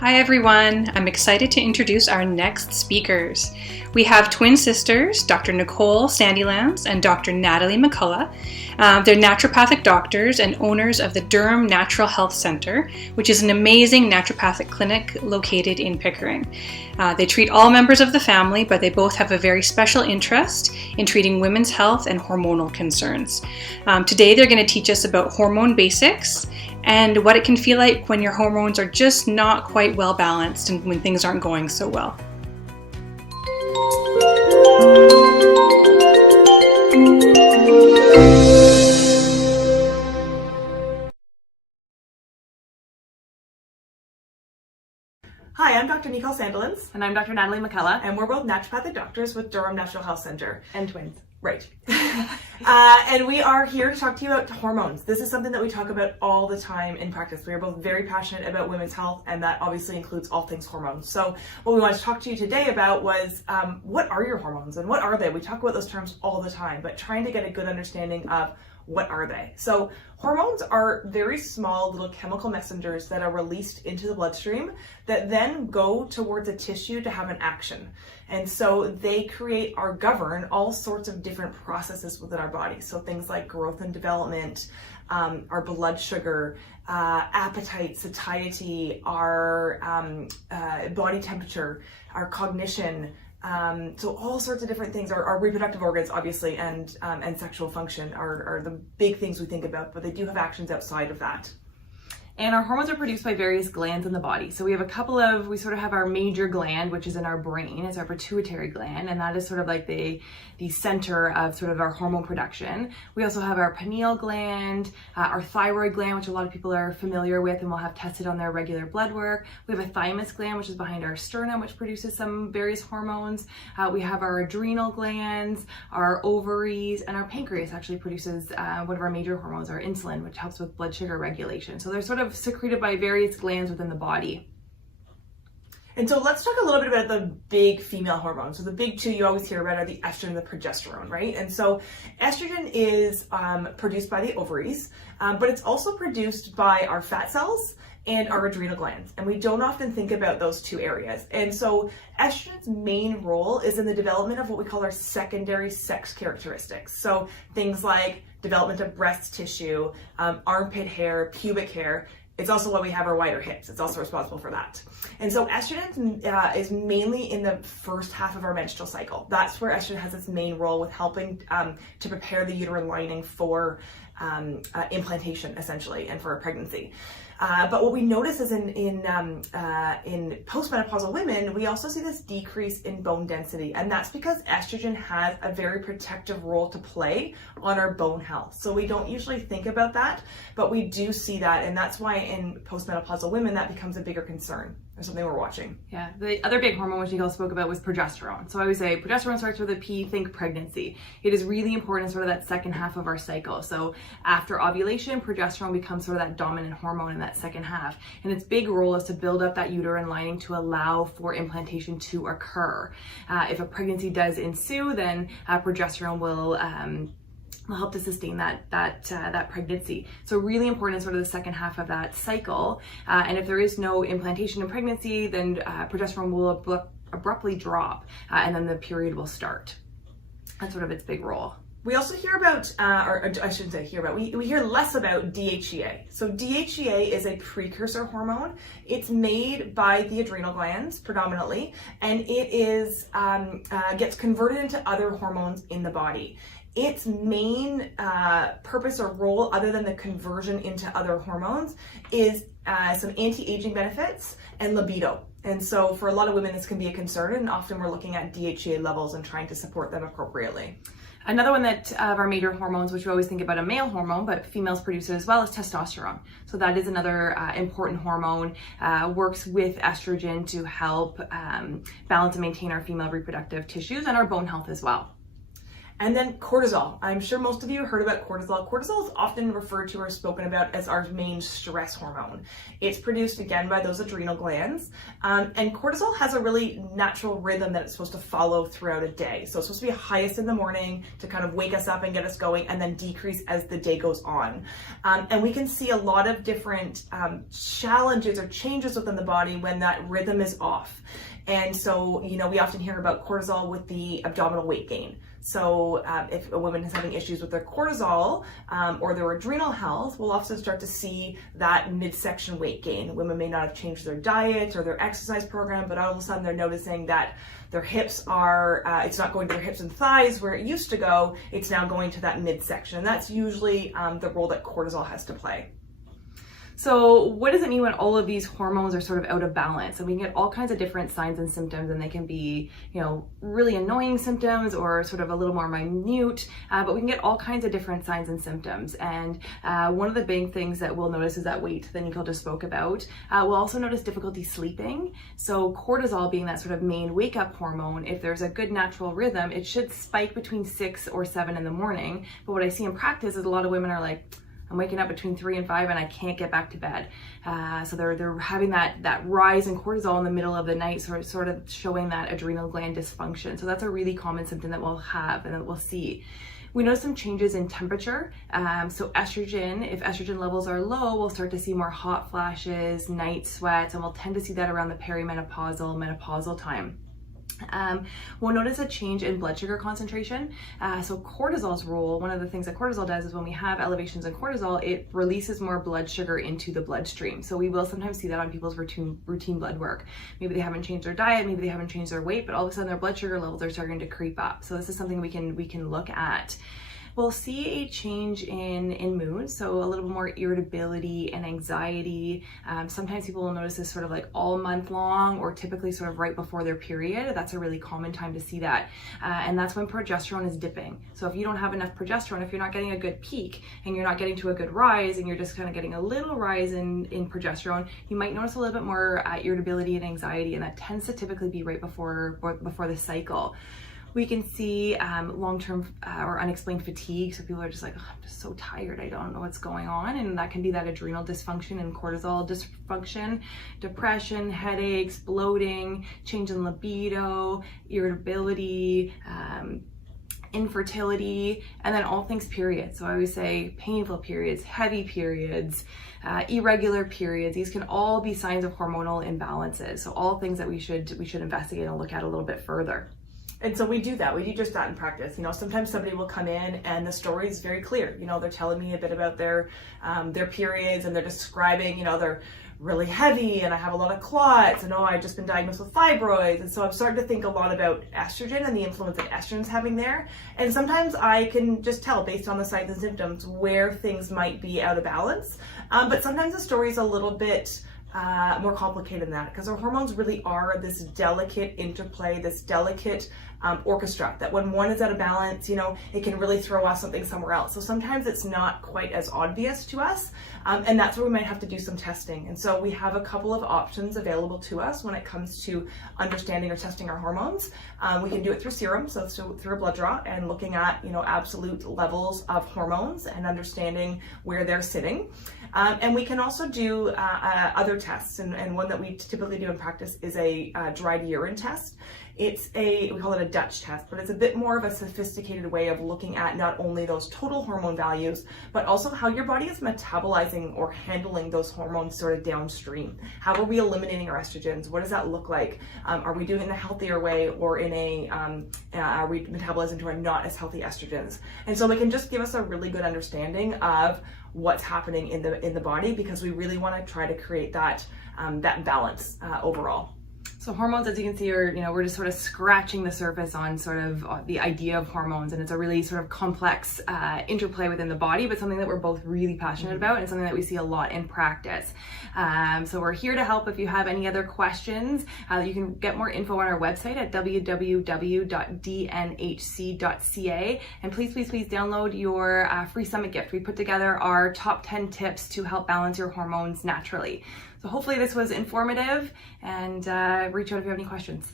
Hi everyone, I'm excited to introduce our next speakers. We have twin sisters, Dr. Nicole Sandilands and Dr. Natalie McCulloch. They're naturopathic doctors and owners of the Durham Natural Health Center, which is an amazing naturopathic clinic located in Pickering. They treat all members of the family, but they both have a very special interest in treating women's health and hormonal concerns. Today they're going to teach us about hormone basics and what it can feel like when your hormones are just not quite well balanced and when things aren't going so well. Hi, I'm Dr. Nicole Sandilands. And I'm Dr. Natalie McCulloch. And we're both naturopathic doctors with Durham Natural Health Center. And twins. Right. And we are here to talk to you about hormones. This is something that we talk about all the time in practice. We are both very passionate about women's health, and that obviously includes all things hormones. So what we wanted to talk to you today about was what are your hormones and what are they? We talk about those terms all the time, but trying to get a good understanding of what are they? So hormones are very small little chemical messengers that are released into the bloodstream that then go towards a tissue to have an action. And so they create or govern all sorts of different processes within our body. So things like growth and development, our blood sugar, appetite, satiety, our body temperature, our cognition, so all sorts of different things. Our reproductive organs, obviously, and sexual function are the big things we think about, but they do have actions outside of that. And our hormones are produced by various glands in the body. So we have we sort of have our major gland, which is in our brain. It's our pituitary gland, and that is sort of like the center of sort of our hormone production. We also have our pineal gland, our thyroid gland, which a lot of people are familiar with and will have tested on their regular blood work. We have a thymus gland, which is behind our sternum, which produces some various hormones. We have our adrenal glands, our ovaries, and our pancreas actually produces one of our major hormones, our insulin, which helps with blood sugar regulation. So they're sort of secreted by various glands within the body. And so let's talk a little bit about the big female hormones. So the big two you always hear about are the estrogen and the progesterone, right? And so estrogen is produced by the ovaries, but it's also produced by our fat cells and our adrenal glands. And we don't often think about those two areas. And so estrogen's main role is in the development of what we call our secondary sex characteristics. So things like development of breast tissue, armpit hair, pubic hair. It's also why we have our wider hips. It's also responsible for that. And so estrogen is mainly in the first half of our menstrual cycle. That's where estrogen has its main role with helping to prepare the uterine lining for implantation, essentially, and for a pregnancy. But what we notice is in postmenopausal women, we also see this decrease in bone density, and that's because estrogen has a very protective role to play on our bone health. So we don't usually think about that, but we do see that, and that's why in postmenopausal women that becomes a bigger concern or something we're watching. Yeah, the other big hormone which Nicole spoke about was progesterone. So I always say progesterone starts with a P, think pregnancy. It is really important in sort of that second half of our cycle. So after ovulation, progesterone becomes sort of that dominant hormone in that second half. And its big role is to build up that uterine lining to allow for implantation to occur. If a pregnancy does ensue, then progesterone will help to sustain that pregnancy. So really important in sort of the second half of that cycle. And if there is no implantation in pregnancy, then progesterone will abruptly drop, and then the period will start. That's sort of its big role. We also hear about, or I shouldn't say hear about, we hear less about DHEA. So DHEA is a precursor hormone. It's made by the adrenal glands predominantly, and it is gets converted into other hormones in the body. Its main purpose or role, other than the conversion into other hormones, is some anti-aging benefits and libido. And so for a lot of women, this can be a concern, and often we're looking at DHEA levels and trying to support them appropriately. Another one that of our major hormones, which we always think about a male hormone, but females produce it as well, is testosterone. So that is another important hormone, works with estrogen to help balance and maintain our female reproductive tissues and our bone health as well. And then cortisol. I'm sure most of you have heard about cortisol. Cortisol is often referred to or spoken about as our main stress hormone. It's produced again by those adrenal glands. And cortisol has a really natural rhythm that it's supposed to follow throughout a day. So it's supposed to be highest in the morning to kind of wake us up and get us going, and then decrease as the day goes on. And we can see a lot of different challenges or changes within the body when that rhythm is off. And so, we often hear about cortisol with the abdominal weight gain. So if a woman is having issues with their cortisol or their adrenal health, we'll often start to see that midsection weight gain. Women may not have changed their diet or their exercise program, but all of a sudden they're noticing that their hips are, it's not going to their hips and thighs where it used to go, it's now going to that midsection. That's usually the role that cortisol has to play. So what does it mean when all of these hormones are sort of out of balance? And we can get all kinds of different signs and symptoms, and they can be, really annoying symptoms or sort of a little more minute, but we can get all kinds of different signs and symptoms. And one of the big things that we'll notice is that weight that Nicole just spoke about. We'll also notice difficulty sleeping. So cortisol being that sort of main wake up hormone, if there's a good natural rhythm, it should spike between 6 or 7 in the morning. But what I see in practice is a lot of women are like, I'm waking up between 3 and 5 and I can't get back to bed. So they're having that rise in cortisol in the middle of the night, sort of showing that adrenal gland dysfunction. So that's a really common symptom that we'll have and that we'll see. We notice some changes in temperature. So estrogen, if estrogen levels are low, we'll start to see more hot flashes, night sweats, and we'll tend to see that around the perimenopausal, menopausal time. We'll notice a change in blood sugar concentration. So cortisol's role, one of the things that cortisol does is when we have elevations in cortisol, it releases more blood sugar into the bloodstream. So we will sometimes see that on people's routine blood work. Maybe they haven't changed their diet, maybe they haven't changed their weight, but all of a sudden their blood sugar levels are starting to creep up. So this is something we can look at. We'll see a change in mood, so a little bit more irritability and anxiety. Sometimes people will notice this sort of like all month long, or typically sort of right before their period. That's a really common time to see that. And that's when progesterone is dipping. So if you don't have enough progesterone, if you're not getting a good peak and you're not getting to a good rise and you're just kind of getting a little rise in progesterone, you might notice a little bit more irritability and anxiety, and that tends to typically be right before the cycle. We can see long-term or unexplained fatigue. So people are just like, oh, I'm just so tired, I don't know what's going on. And that can be that adrenal dysfunction and cortisol dysfunction, depression, headaches, bloating, change in libido, irritability, infertility, and then all things periods. So I always say painful periods, heavy periods, irregular periods. These can all be signs of hormonal imbalances. So all things that we should investigate and look at a little bit further. And so we do that. We do just that in practice. Sometimes somebody will come in and the story is very clear. They're telling me a bit about their periods, and they're describing, they're really heavy and I have a lot of clots, and I've just been diagnosed with fibroids. And so I'm starting to think a lot about estrogen and the influence that estrogen's having there. And sometimes I can just tell based on the signs and symptoms where things might be out of balance. But sometimes the story is a little bit more complicated than that, because our hormones really are this delicate interplay, this delicate orchestra, that when one is out of balance, it can really throw off something somewhere else. So sometimes it's not quite as obvious to us, and that's where we might have to do some testing. And so we have a couple of options available to us when it comes to understanding or testing our hormones. We can do it through serum, so through a blood draw, and looking at absolute levels of hormones and understanding where they're sitting. And we can also do other tests, and one that we typically do in practice is a dried urine test. We call it a Dutch test, but it's a bit more of a sophisticated way of looking at not only those total hormone values, but also how your body is metabolizing or handling those hormones sort of downstream. How are we eliminating our estrogens? What does that look like? Are we doing it in a healthier way, or are we metabolizing to our not as healthy estrogens? And so it can just give us a really good understanding of what's happening in the body, because we really want to try to create that balance overall. So hormones, as you can see, are, we're just sort of scratching the surface on sort of the idea of hormones, and it's a really sort of complex interplay within the body, but something that we're both really passionate about, and something that we see a lot in practice. So we're here to help. If you have any other questions, you can get more info on our website at www.dnhc.ca, and please download your free summit gift. We put together our top 10 tips to help balance your hormones naturally. So hopefully this was informative, and reach out if you have any questions.